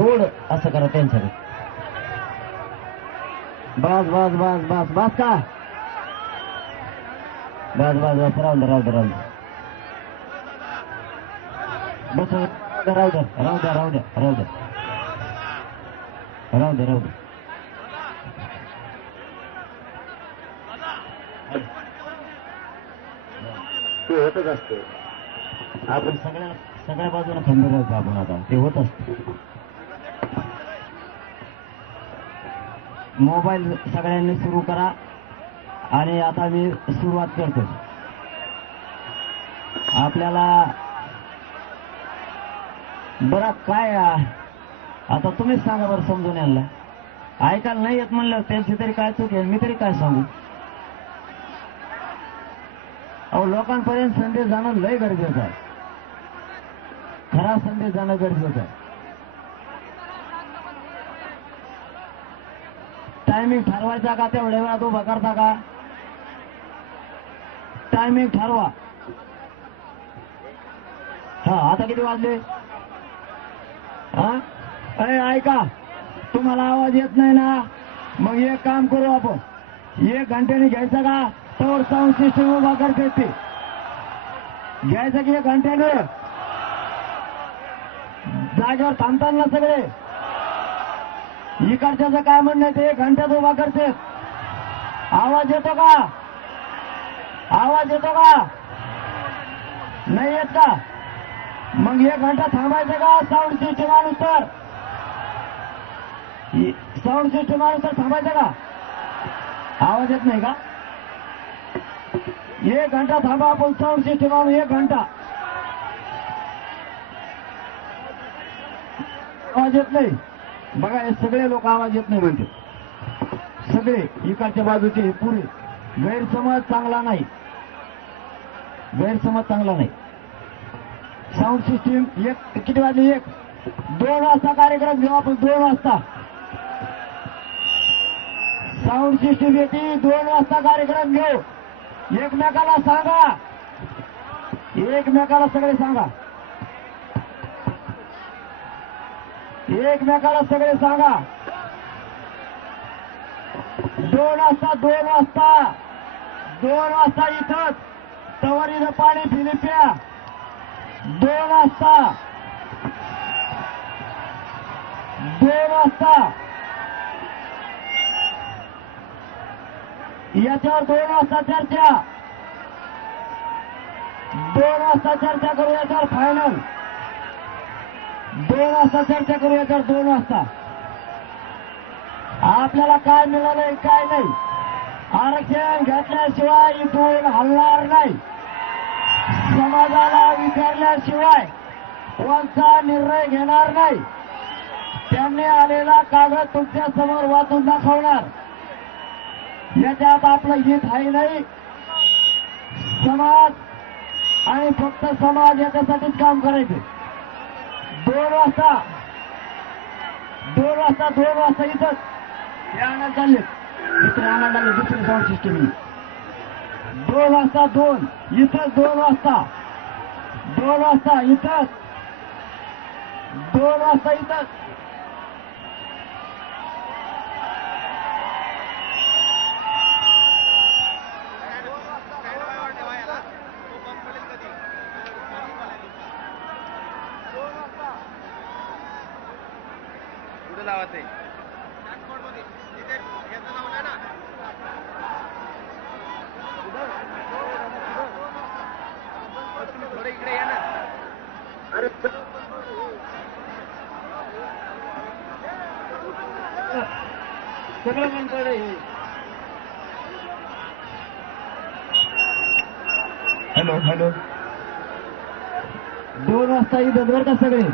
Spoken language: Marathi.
थोडं असं करा त्यांच्याकडे. बस बस बस बस बस का बस बस बस राहून दे राहू दे राहू दे बस राहू दे राहू दे राहू दे राहू दे राहू दे राहू दे. ते होतच असते. आपण सगळ्या बाजूला खंबीर राहायचं. आपण आता ते होत असते. मोबाईल सगळ्यांनी सुरू करा आणि आता मी सुरुवात करतो. आपल्याला बरं काय आता तुम्हीच सांगा बरं समजून यांना. ऐकायला नाही येत म्हणलं त्यांची तरी काय चूक आहे. मी तरी काय सांगू. अहो लोकांपर्यंत संदेश जाणं लय गरजेचं आहे. खरा संदेश जाणं गरजेचं आहे. टायमिंग ठरवायचा का तेवढ्या वेळात उभा करता का. टायमिंग ठरवा. हा आता किती वाजले. हा ऐका तुम्हाला आवाज येत नाही ना. मग एक काम करू आपण 1 घंट्याने घ्यायचं का तर साऊंड सिस्टम उभा करते ते घ्यायचं की 1 घंट्याने. जागेवर थांबतात ना सगळे. इकडच्याचं काय म्हणणं आहे ते 1 घंट्यात उभा करते. आवाज येतो का. आवाज येतो का नाही येत का. मग 1 घंटा थांबायचं का साऊंड सिस्टम अनुसार. साऊंड सिस्टम अनुसार थांबायचं का. आवाज येत नाही का. 1 घंटा थांबा आपण साऊंड सिस्टम आणून 1 घंटा. आवाज येत नाही बघा. हे सगळे लोक आवाज येत नाही म्हणते. सगळे इकडच्या बाजूचे हे पुरे. गैरसमज चांगला नाही. गैरसमज चांगला नाही. साऊंड सिस्टीम किती वाजले. 2 वाजता कार्यक्रम घेऊ आपण. 2 वाजता साऊंड सिस्टीम येते. 2 वाजता कार्यक्रम घेऊ. एकमेकाला सांगा. एकमेकाला सगळे सांगा. एकमेकाला सगळे सांगा. 2 वाजता 2 वाजता 2 वाजता इथंच तवरीनं पाणी फिलिप्या. 2 वाजता 2 वाजता याच्यावर 2 वाजता चर्चा. 2 वाजता चर्चा करू याच्यावर फायनल. 2 वाजता चर्चा करू याच्यावर. 2 वाजता आपल्याला काय मिळालंय काय नाही. आरक्षण घेतल्याशिवाय इथून हलणार नाही. समाजाला विचारल्याशिवाय कोणता निर्णय घेणार नाही. त्यांनी आलेला कागद तुमच्या समोर वाचून दाखवणार. याच्यात आपलं हित आहे नाही. समाज आणि फक्त समाज याच्यासाठीच काम करायचे. 2 वाजता 2 वाजता 2 वाजता इथंच हे आणायला चालले. दुसरे आणायला लागले. दुसरे साऊंड सिस्टम 2 वाजता 2 इथंच. 2 वाजता 2 वाजता इथंच. 2 वाजता इथंच. सगळं म्हणतोय. हॅलो हॅलो 2 वाजता इथं बरं का सगळे.